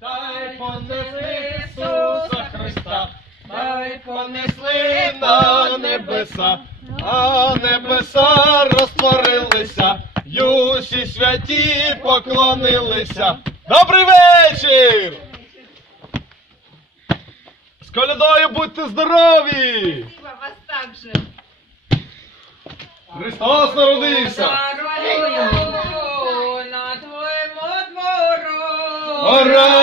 та й понесли Ісуса Христа, та й понесли на небеса, а небеса розтворилися, усі святі поклонилися. Добрий вечір! З колядою будьте здорові! Вас также. Христос народився! На твоєму двору. Орайся,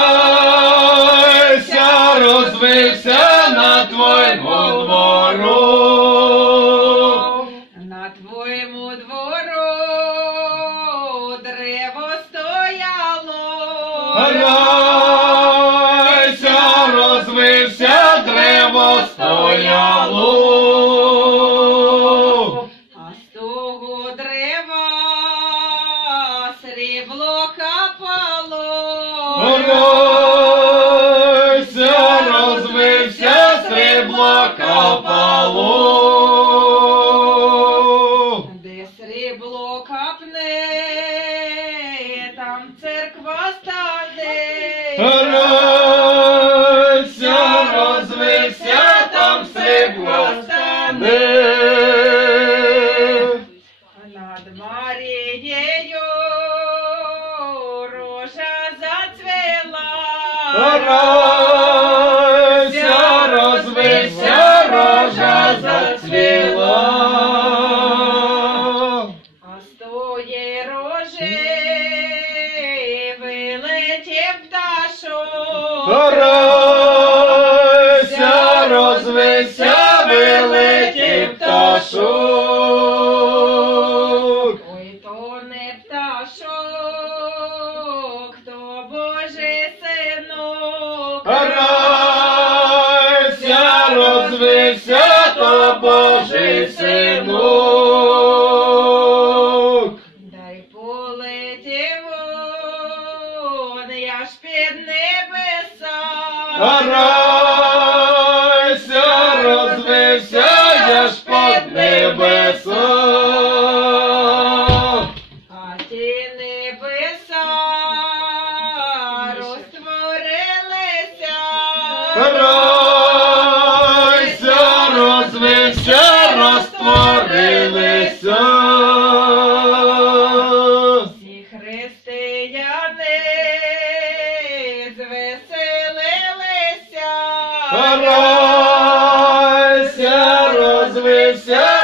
розвився на твоєму двору. На твоєму двору древо стояло. Орайся, розвився, древо стояло. А з того дерева срібло капало. Там церква стане. Орайся, розвився, там церква стане. Над Марією рожа зацвела. Орайся, Орайся, розвився, вилетів пташок. Ой, то не пташок, то Божий синок. Орайся, розвився, то Божий синок. Дай полетів он, я ж під небеса. Arise. Ройся, розвився.